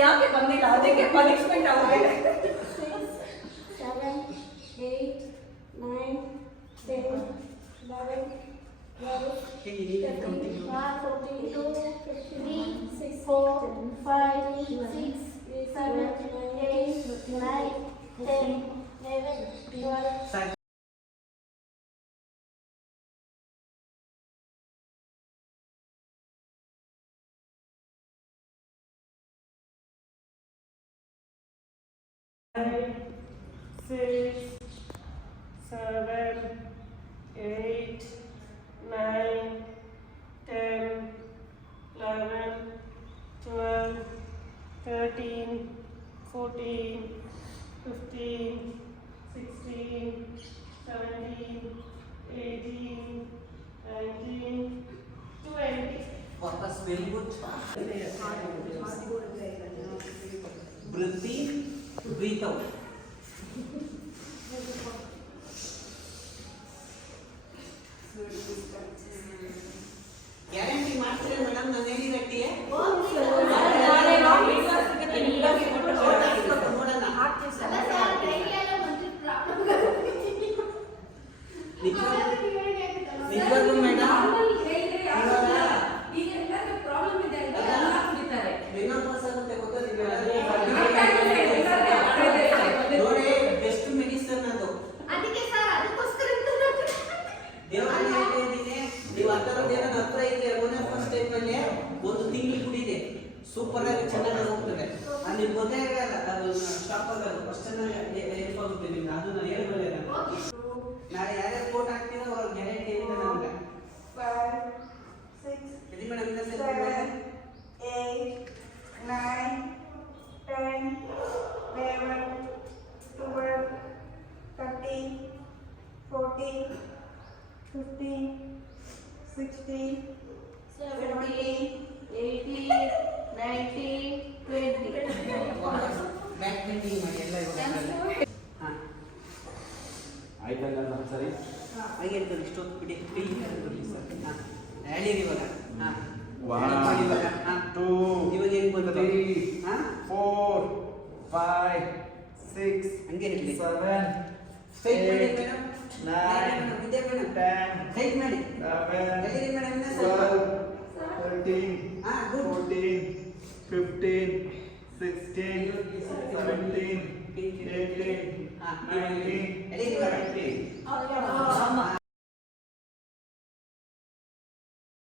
ಯಾಕೆ ಬಂದಿಲ್ಲ ಅದಕ್ಕೆ ಪನಿಷ್ಮೆಂಟ್ ಅವರಿಗೆ 7 8 9 10 11 12 13 14 15 16 4 5 6 7 8 9 10 11 12 6 7 8 9 10 11 12 13 14 15 16 17 18 19 20 Purpose very good. Breathe in, breathe out. Guarantee ಮಾಡ್ತೀರಾ ಮೇಡಮ್ ನಾನು ಹೇಳಿದಕ್ಕೆ ನಿಜವಾಗ್ಲೂ ಮೇಡಮ್ ನೋಡಿ ಬೆಸ್ಟ್ ಮೆಡಿಸನ್ ಅದು ನೀವು ಆ ಥರದ್ದು ಏನೋ ಹತ್ರ ಇದೆ ಓನೇ ಫಸ್ಟ್ ಟೈಮಲ್ಲಿ ಒಂದು ತಿಂಗಳು ಕುಡಿದೆ ಸೂಪರ್ ಆಗಿ ಚೆನ್ನಾಗಿ ಹೋಗ್ತದೆ ಅದು ನಿಮ್ಗೆ ಗೊತ್ತೇ ಆಗಲ್ಲ ಅದು ಸ್ಟಾಪ್ ಆಗೋದು ಫಸ್ಟ್ ಚೆನ್ನಾಗಿ ಹೆಲ್ಪ್ ಆಗುತ್ತೆ ನಿಮ್ಗೆ ಅದು ನಾನು ಹೇಳ್ಬೋದೇ ನಾಳೆ ಯಾರ್ಯಾರು ಕೋಟ್ ಹಾಕ್ತೀನೋ ಅವ್ರ ಗ್ಯಾರಂಟಿ ಇದೆ ನಮ್ಗೆ 5 6 ಇದು ಮೇಡಮ್ 7 8 9 10 11 12 13 14 15 16 17 18 19 20 ಬ್ಯಾಕ್ ಪೇಂಟಿಂಗ್ ಮಾಡಿ ಎಲ್ಲ ಹಾಂ ಆಯ್ತಲ್ಲ ನಮ್ಮ ಸರಿ ಹಾಗೆ ಇರ್ತದೆ ಇಷ್ಟೊತ್ತು ಬಿಡಿ ಫ್ರೀ ಇರ್ತದೆ ಸರ್ ಹಾಂ ಹೇಳಿರಿ ಇವಾಗ ಹಾಂ 1 ಹಾಂ 2 ಇವಾಗ ಏನು ಬಂತು 3 ಹಾಂ 4 5 6 ಹಂಗೆ ಇರಲಿ 7 ಸ್ಟ್ರೈಟ್ ಮಾಡಿ ಮೇಡಮ್ 9 ಇದೆ ಮೇಡಮ್ 10 ಸ್ಟ್ರೈಟ್ ಮಾಡಿ 11 ಹೇಳಿರಿ ಮೇಡಮ್ ಇನ್ನ 12 ಸ್ವಲ್ಪ 13 ಹಾಂ ಗುಡ್ 14 15 16 17 18 19 ಹೇಳಿರಿ ಮೇಡಮ್ 20 ಹಾಂ